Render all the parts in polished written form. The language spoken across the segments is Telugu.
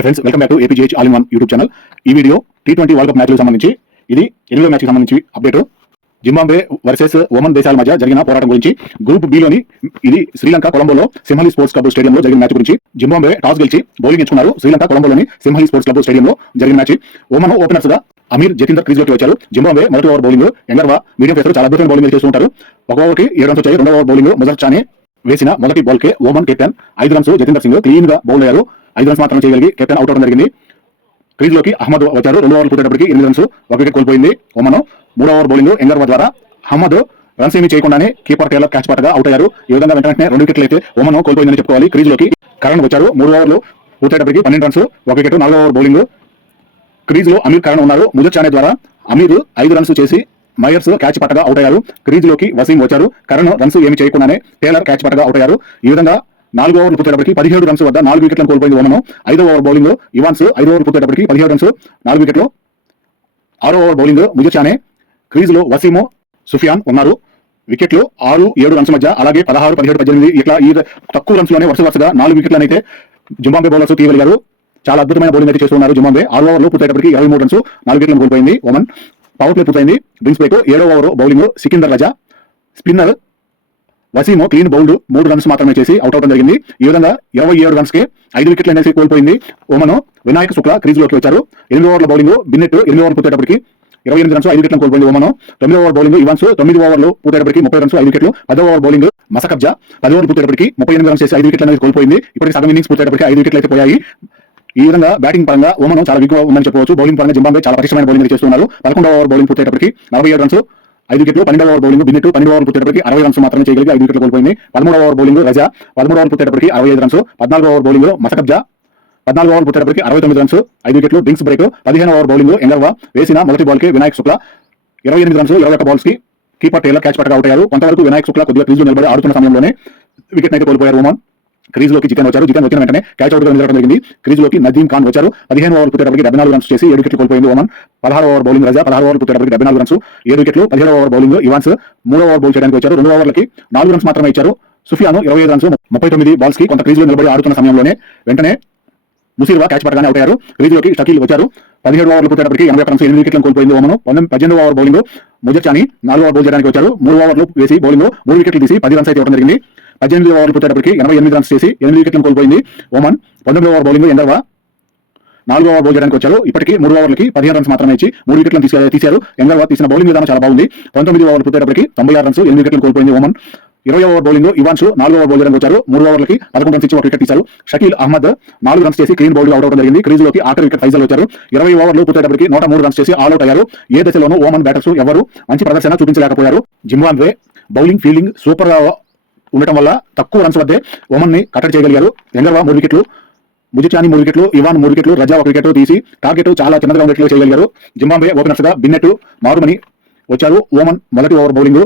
Hi friends, welcome back to APGH all in one YouTube channel. ఈ వీడియో T20 వరల్డ్ కప్ మ్యాచ్లకు సంబంధించి ఇది 8వ మ్యాచ్కి సంబంధించి అప్డేట్. జింబాబ్వే వర్సెస్ ఒమన్ దేశాల మధ్య జరిగిన పోరాటం గురించి, గ్రూప్ బిలోని ఇది శ్రీలంక కొలంబోలో సింహలి స్పోర్ట్స్ క్లబ్ స్టేడియంలో జరిగిన మ్యాచ్ గురించి. జింబాబ్వే టాస్ గెలిచి బౌలింగ్ ఎంచుకున్నారు. శ్రీలంక కొలంబోలోని సింహలి స్పోర్ట్స్ క్లబ్ స్టేడియంలో జరిగిన మ్యాచ్. ఒమన్ ఓపెనర్స్ గా అమీర్ జతీందర్ క్రీజ్లోకి వచ్చారు. జింబాబ్వే మొదటి ఓవర్ బౌలింగ్ ఎంగర్వా మీడియం పేసర్ చాలా అద్భుతమైన బౌలింగ్ చేస్తూ ఉంటారు. ఒక ఓవర్కి 7 రన్స్ వచ్చాయి. రెండవ ఓవర్ బౌలింగ్ మొజర్ చానే వేసిన మొదటి బాల్ కే Oman captain 5 runs Jatinder Singh clean గా బౌల్ అయ్యారు. 5 రన్స్ మాత్రం చేయగలిగి కెప్టెన్ అవుట్ అవడం జరిగింది. క్రీజ్ లోకి అహ్మద్ వచ్చారు. 2 ఓవర్లు పూర్తయ్యేటప్పటికి 8 రన్స్, 1 వికెట్ కోల్పోయింది ఒమన్. 3వ ఓవర్ బౌలింగ్ ఎంగర్వా ద్వారా అహ్మద్ రన్స్ ఏమీ చేయకుండానే కీపర్ టేలర్ క్యాచ్ పట్టగా అవుట్ అయ్యారు. ఈ విధంగా వెంటనే 2 వికెట్లు అయితే ఒమన్ కోల్పోయిందని చెప్పుకోవాలి. క్రీజ్ లోకి కరణ్ వచ్చారు. 3 ఓవర్లు పూర్తయ్యేటప్పటికి 12 రన్స్, 1 వికెట్. 4వ ఓవర్ బౌలింగ్ క్రీజ్ లో అమీర్ కరణ్ ఉన్నారు. ముజర్ చానే ద్వారా అమీర్ 5 రన్స్ చేసి మైయర్స్ క్యాచ్ పట్టగా అవుట్ అయ్యారు. క్రీజ్ లోకి వసీం వచ్చారు. కరణ్ రన్స్ ఏమి చేయకుండానే టేలర్ క్యాచ్ పట్టగా అవుట్ అయ్యారు. ఈ విధంగా 4 ఓవర్లు పూర్తయ్యేటప్పటికి 17 రన్స్ వద్ద 4 వికెట్లను కోల్పోయింది ఒమన్. 5వ ఓవర్ బౌలింగ్ ఇవాన్స్ 5 ఓవర్లు పూర్తయ్యేటప్పటికి 17 రన్స్, 4 వికెట్లు. 6వ ఓవర్ బౌలింగ్ ముజర్ చానే. క్రీజ్ లో వసీము, సుఫియాన్ ఉన్నారు. వికెట్లు 6, 7 రన్స్ మధ్య, అలాగే 16, 17, 18 ఇట్లా ఈ తక్కువ రన్స్ లోనే వరుసగా 4 వికెట్లను అయితే జింబాబ్వే బౌలర్స్ తీయగలిగారు. చాలా అద్భుతమైన బౌలింగ్ అయితే చేస్తున్నారు జింబాబ్వే. 6వ ఓవర్లు పూర్తయ్యేటప్పటికి 23 రన్స్, 4 వికెట్లను కోల్పోయింది ఒమన్. పవర్ ప్లే పూర్తయింది. Drinks break. 7వ over bowling Sikandar Raza. Spinner Waseem clean bowled 3 runs మాత్రమే చేసి అవుట్ అవడం జరిగింది. ఈ విధంగా 27 రన్స్ కి 5 వికెట్లు అనేసి కోల్పోయింది ఒమన్. వినాయక్ శుక్లా క్రీజ్ లోకి వచ్చారు. 8 ఓవర్ల బౌలింగ్ బిన్నెట్ 8 ఓవర్లు పూర్తయ్యేటప్పటికి 28 రన్స్, 5 వికెట్లను కోల్పోయింది ఒమన్. 9వ ఓవర్ బౌలింగ్ ఇవాన్స్ 9 ఓవర్లు పూర్తయ్యేటప్పటికి 30 రన్స్, 5 వికెట్లు. 10వ ఓవర్ బౌలింగ్ మసకబ్జా 10 ఓవర్లు పూర్తయ్యేటప్పటికి 38 రన్స్ చేసి 5 వికెట్లు అనేది కోల్పోయింది. ఇప్పటికి సగం ఇన్నింగ్స్ పూర్తయ్యేటప్పటికి 5 వికెట్లు అయితే పోయాయి. ఈ విధంగా బ్యాటింగ్ పరంగా ఒమన్ చాలా వీక్ గా ఉందని చెప్పవచ్చు. బౌలింగ్ పరంగా జింబాబ్వే చాలా పటిష్టమైన బౌలింగ్ చేస్తున్నారు. 11వ ఓవర్ బౌలింగ్ పూర్తయ్యేటప్పటికి 47 రన్స్, 5 వికెట్లు. 12వ ఓవర్ బౌలింగ్ బిన్నెట్ 12 ఓవర్లు పూర్తయ్యేటప్పటికి 60 రన్స్ మాత్రమే చేయగలిగి 5 వికెట్లు కోల్పోయింది. 13వ ఓవర్ బౌలింగ్ రజా 13 ఓవర్లు పూర్తయ్యేటప్పటికి 65 రన్స్. 14వ ఓవర్ బౌలింగ్ మసకబ్జా 14 ఓవర్లు పూర్తయ్యేటప్పటికి 69 రన్స్, 5 వికెట్లు. Drinks break. 15వ ఓవర్ బౌలింగ్ ఎంగర్వా వేసిన మొదటి బాల్ కి వినాయక్ శుక్లా 28 రన్స్, 21 బాల్స్ కి కీపర్ టేలర్ క్యాచ్ పట్టగా అవుట్ అయ్యారు. కొంతవరకు వినాయక్ శుక్లా కొద్దిగా క్రీజ్ లో నిలబడి ఆడుతున్న సమయంలోనే వికెట్ అయితే కోల్పోయారు ఒమన్. క్రీజ్ లోకి జితేన్ వచ్చారు. జితేన్ వచ్చిన వెంటనే క్యాచ్ అవుట్ గా నిలబడడం జరిగింది. క్రీజ్ లోకి నదీం ఖాన్ వచ్చారు. 15 ఓవర్లు పూర్తయ్యేటప్పటికి 74 రన్స్ చేసి 7 వికెట్లు కోల్పోయింది ఒమన్. 16వ ఓవర్ బౌలింగ్ రజా 16 ఓవర్లు పూర్తయ్యేటప్పటికి 74 రన్స్, 7 వికెట్లు. 17వ ఓవర్ బౌలింగ్ ఇవాన్స్ 3వ ఓవర్ బౌల్ చేయడానికి వచ్చారు. 2 ఓవర్లకి 4 రన్స్ మాత్రమే ఇచ్చారు. సుఫియాను 25 రన్స్, 39 బాల్స్ కి కొంత క్రీజ్ లో నిలబడి ఆడుతున్న సమయంలోనే వెంటనే ముసిర్వా క్యాచ్ పట్టగానే అవుట్ అయ్యారు. క్రీజ్ లోకి షకీల్ వచ్చారు. 17 ఓవర్లు పూర్తయ్యేటప్పటికి 81 రన్స్, 8 వికెట్లను కోల్పోయింది ఒమన్. 18వ ఓవర్ బౌలింగ్ ముజర్ చాని 4వ ఓవర్ బౌల్ చేయడానికి వచ్చారు. 3 ఓవర్లు వేసి బౌలింగ్ 3 వికెట్లు తీసి 10 రన్స్ అయితే ఇవ్వడం జరిగింది. 18 ఓవర్లు పూర్తయ్యేటప్పటికి 88 రన్స్ చేసి 8 వికెట్లను కోల్పోయింది ఒమన్. 19వ ఓవర్ బౌలింగ్ ఎంగర్వా 4వ ఓవర్ బౌల్ చేయడానికి వచ్చారు. ఇప్పటికీ 3 ఓవర్లకి 15 రన్స్ మాత్రమే ఇచ్చి 3 వికెట్లను తీశారు. ఎంగర్వా తీసిన బౌలింగ్ విధానం చాలా బాగుంది. 19వ ఓవర్ పూర్తయ్యేటప్పటికి 96 రన్స్, 8 వికెట్లను కోల్పోయింది ఒమన్. 20వ ఓవర్ బౌలింగ్ ఇవాన్స్ 4వ ఓవర్ బౌల్ చేయడానికి వచ్చారు. 3 ఓవర్లకి 11 రన్స్ ఇచ్చి 1 వికెట్ తీశారు. షకీల్ అహ్మద్ 4 రన్స్ చేసి క్లీన్ బౌల్డ్ అవుట్ అవడం జరిగింది. క్రీజ్ లోకి ఆఖరి వికెట్ ఫైజల్ వచ్చారు. 20 ఓవర్లు పూర్తయ్యేటప్పటికి 103 రన్స్ చేసి ఆల్ అవుట్ అయ్యారు. ఏ దశలోనూ ఒమన్ బ్యాటర్స్ ఎవరు మంచి ప్రదర్శన చూపించలేకపోయారు. జింబాబ్వే బౌలింగ్ ఫీల్డింగ్ సూపర్ గా ఉండటం వల్ల తక్కువ రన్స్ వద్దే ఒమన్ ని కట్టడి చేయగలిగారు. ఎంగర్వా 3 వికెట్లు, ముజిచాని 3 వికెట్లు, ఇవాన్ 3 వికెట్లు, రజా 1 వికెట్ తీసి టార్గెట్ చాలా చిన్నగా ఉండేట్లు చేయగలిగారు. జింబాబ్వే ఓపెనర్స్ గా బిన్నెట్, మారుమని వచ్చారు. ఒమన్ మొదటి over bowling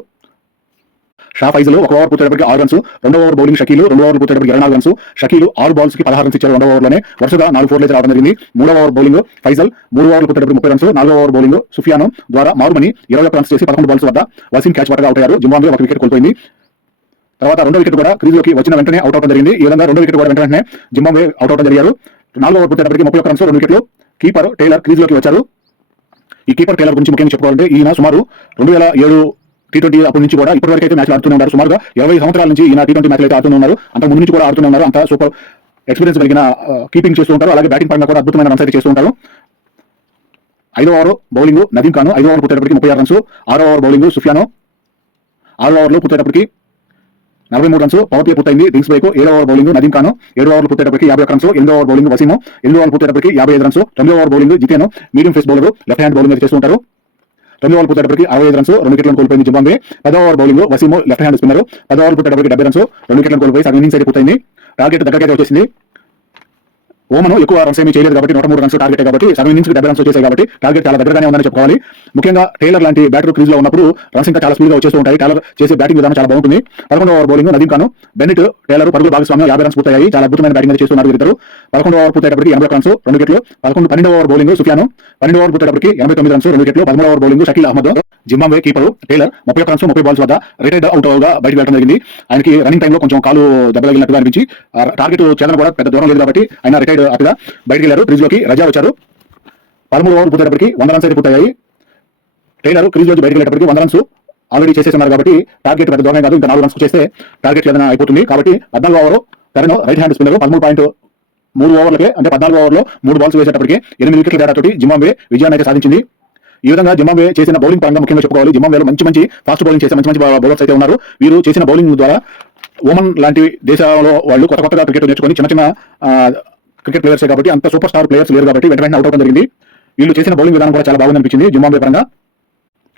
Shah Faisal 1 over పూర్తయ్యేటప్పటికి 6 రన్స్. 2వ ఓవర్ బౌలింగ్ షకీల్ 2 ఓవర్లు పూర్తయ్యేటప్పటికి 24 రన్స్. షకీల్ 6 బాల్స్ కి 16 రన్స్ ఇచ్చారు. 2వ ఓవర్లోనే వరుసగా 4 ఫోర్లు రావడం జరిగింది. 3వ ఓవర్ బౌలింగ్ ఫైజల్ 3 ఓవర్లు పూర్తయ్యేటప్పటికి 30 రన్స్. 4వ ఓవర్ బౌలింగ్ సుఫియాను ద్వారా మారుమని 21 రన్స్ చేసి 11 బాల్స్ వద్ద వసీం క్యాచ్ పట్టగా అవుట్ అయ్యారు. జింబాబ్వే 1 వికెట్ కోల్పోయింది. తర్వాత 2వ వికెట్ కూడా క్రీజ్ లోకి వచ్చిన వెంటనే అవుట్ అవడం జరిగింది. ఈ విధంగా 2వ వికెట్ కూడా వెంటనే జింబాబ్వే అవుట్ అవడం జరిగారు. 4వ ఓవర్ పూర్తయ్యేటప్పటికి 31 రన్స్, 2 వికెట్లు. కీపర్ టేలర్ క్రీజ్ లోకి వచ్చారు. ఈ కీపర్ టేలర్ గురించి ముఖ్యంగా చెప్పుకోవాలంటే ఈయన సుమారు 2007 T20 అప్పటి నుంచి కూడా ఇప్పటివరకు అయితే మ్యాచ్లు ఆడుతూనే ఉన్నారు. సుమారుగా 20 సంవత్సరాల నుంచి ఈయన T20 మ్యాచ్లు అయితే ఆడుతూనే ఉన్నారు. అంత ముందు నుంచి కూడా ఆడుతూనే ఉన్నారు. అంత సూపర్ ఎక్స్పీరియన్స్ కలిగిన కీపింగ్ చేస్తూ ఉంటారు. అలాగే బ్యాటింగ్ పరంగా కూడా అద్భుతమైన రన్స్ అయితే చేస్తూ ఉంటారు. 5వ over bowling Nadeem Khan 5 over పూర్తయ్యేటప్పటికి 36 రన్స్. 6వ ఓవర్ బౌలింగ్ సుఫియాను 6 ఓవర్లు పూర్తయ్యేటప్పటికి 43 రన్స్. పవర్ ప్లే పూర్తయింది. Drinks break. 7వ ఓవర్ బౌలింగ్ నదీం ఖాన్ 7 ఓవర్లు పూర్తయ్యేటప్పటికి 51 రన్స్. 8వ ఓవర్ బౌలింగ్ వసీము 8 ఓవర్లు పూర్తయ్యేటప్పటికి 55 రన్స్. 9వ over bowling Jiten medium pace bowler left hand bowling చేస్తూ ఉంటారు. 9 ఓవర్లు పూర్తయ్యేటప్పటికి 65 రన్స్, 2 వికెట్లను కోల్పోయింది జింబాబ్వే. 10వ over bowling Waseem left hand spinner 10 ఓవర్లు పూర్తయ్యేటప్పటికి 70 రన్స్, 2 వికెట్లను కోల్పోయి సగం ఇన్నింగ్స్ అయితే పూర్తయింది. టార్గెట్ దగ్గరకైతే వచ్చేసింది. ఓమన్ ఎక్కువ రన్స్ ఏమీ చేయలేదు కాబట్టి 103 రన్స్ టార్గెట్ కాబట్టి సగం ఇన్నింగ్స్ 70 రన్స్ వచ్చేసాయి కాబట్టి టార్గెట్ చాలా దగ్గరగానే ఉందని చెప్పుకోవాలి. ముఖ్యంగా టేలర్ లాంటి బ్యాటర్ క్రీజ్ లో ఉన్నప్పుడు రన్స్ ఇంకా చాలా స్పీడ్ గా వచ్చేస్తూ ఉంటాయి. టేలర్ చేసే బ్యాటింగ్ విధానం చాలా బాగుంటుంది. 11వ over bowling Nadeem Khan, Bennett, Taylor పరుగుల భాగస్వామ్యం 50 రన్స్ పూర్తయ్యాయి. చాలా అద్భుతమైన బ్యాటింగ్ చేస్తున్నారు వీరిద్దరు. 11వ ఓవర్ పూర్తయ్యేటప్పటికి 81 రన్స్, 2 వికెట్లు. 12వ ఓవర్ బౌలింగ్ సుఫియాను 12 ఓవర్ పూర్తయ్యేటప్పటికి 89 రన్స్, 2 వికెట్లు. 13వ over bowling Shakeel Ahmed. Zimbabwe keeper Taylor 31 runs 30 balls వద్ద రిటైర్డ్ అవుట్ గా బయటకు వెళ్ళడం జరిగింది. ఆయనకి రన్నింగ్ టైంలో కొంచెం కాలు దెబ్బ తగిలినట్టుగా అనిపించి టార్గెట్ చేయాలని కూడా పెద్ద దూరం లేదు కాబట్టి ఆయన రిటైర్ సైడ్ అటుగా బయటికి వెళ్ళారు. క్రీజ్లోకి రజా వచ్చారు. 13 ఓవర్ పూర్తయ్యేటప్పటికి 100 రన్స్ అయితే పూర్తయ్యాయి. టైలర్ క్రీజ్లోకి బయటికి వెళ్ళేటప్పటికి 100 రన్స్ ఆల్రెడీ చేసేస్తున్నారు కాబట్టి టార్గెట్ పెద్ద దూరం కాదు. ఇంకా 4 రన్స్ చేస్తే టార్గెట్ ఏదైనా అయిపోతుంది. కాబట్టి 14 ఓవర్ పెరనో రైట్ హ్యాండ్ స్పిన్నర్ 13.3 ఓవర్లకే అంటే 14 ఓవర్లో 3 బాల్స్ వేసేటప్పటికి 8 వికెట్ల తేడాతోటి జింబాబ్వే విజయాన్ని అయితే సాధించింది. ఈ విధంగా జింబాబ్వే చేసిన బౌలింగ్ పరంగా ముఖ్యంగా చెప్పుకోవాలి. జింబాబ్వేలో మంచి ఫాస్ట్ బౌలింగ్ చేసే మంచి బౌలర్స్ అయితే ఉన్నారు. వీరు చేసిన బౌలింగ్ ద్వారా ఓమన్ లాంటి దేశాలలో వాళ్ళు కొత్తగా క్రికెట్ నేర్చుకొని చిన్న క్రికెట్ ప్లేయర్స్ కాబట్టి అంత సూపర్ స్టార్ ప్లేయర్స్ లేరు కాబట్టి వెంటనే అవుట్ అవ్వడం జరిగింది. వీళ్ళు చేసిన బౌలింగ్ విధానం కూడా చాలా బాగుంది అనిపించింది జింబాబ్వే పరంగా.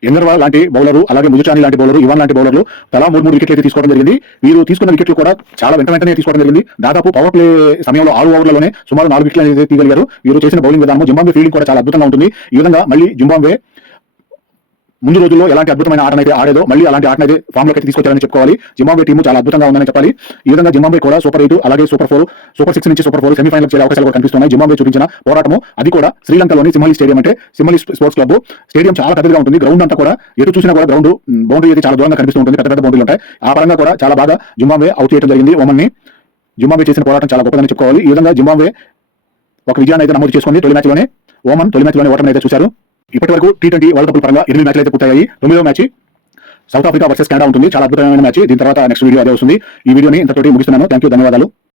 ఎంగర్వా లాంటి బౌలరు, అలాగే ముజుచాని లాంటి బౌలరు, ఇవాన్ లాంటి బౌలర్లు తలా 3 వికెట్లు అయితే తీసుకోవడం జరిగింది. వీరు తీసుకున్న వికెట్లు కూడా చాలా వెంటనే తీసుకోవడం జరిగింది. దాదాపు పవర్ ప్లే సమయంలో 6 ఓవర్లలోనే సుమారు 4 వికెట్లు అయితే తీయగలిగారు. వీరు చేసిన బౌలింగ్ విధానం జింబాబ్వే ఫీల్డింగ్ కూడా చాలా అద్భుతంగా ఉంటుంది. ఈ విధంగా మళ్ళీ జింబాబ్వే ముందు రోజుల్లో ఎలాంటి అద్భుతమైన ఆటనైతే ఆడేదో మళ్ళీ అలాంటి ఆటనైతే ఫామ్ లోకి తీసుకొచ్చారని చెప్పుకోవాలి. జింబాబ్వే టీము చాలా అద్భుతంగా ఉందని చెప్పాలి. ఈ విధంగా జింబాబ్వే కూడా సూపర్ 8 అలాగే సూపర్ 4, సూపర్ 6 నుంచి సూపర్ 4 సెమీఫైనల్ చేసే అవకాశాలు కూడా కనిపిస్తున్నాయి. జింబాబ్వే చూపించిన పోరాటము అది కూడా శ్రీలంకలోని సింహళి స్టేడియం అంటే సింహళి స్పోర్ట్స్ క్లబ్ స్టేడియం చాలా పెద్దగా ఉంటుంది. గ్రౌండ్ అంతా కూడా ఎటు చూసినా కూడా గ్రౌండ్ బౌండరీ అయితే చాలా దూరంగా కనిపిస్తూ ఉంటుంది. పెద్ద బౌండరీలు ఉంటాయి. ఆ పరంగా కూడా చాలా బాగా జింబాబ్వే అవుట్ చేయడం జరిగింది ఓమన్ని. జింబాబ్వే చేసిన పోరాటం చాలా గొప్పదని చెప్పుకోవాలి. ఈ విధంగా జింబాబ్వే ఒక విజయాన్ని అయితే నమోదు చేసుకుంది. ఓమన్ తొలి మ్యాచ్లోనే ఓటమిని అయితే చూశారు. ఇప్పటి వరకు T20 వరల్డ్ కప్ పరంగా 8 మ్యాచ్లు అయితే పూర్తయ్యాయి. 9వ match South Africa versus Canada ఉంటుంది. చాలా అద్భుతమైన మ్యాచ్. దీని తర్వాత నెక్స్ట్ వీడియో అదే వస్తుంది. ఈ వీడియోని ఇంతతోటి ముగిస్తున్నాను. థాంక్యూ, ధన్యవాదాలు.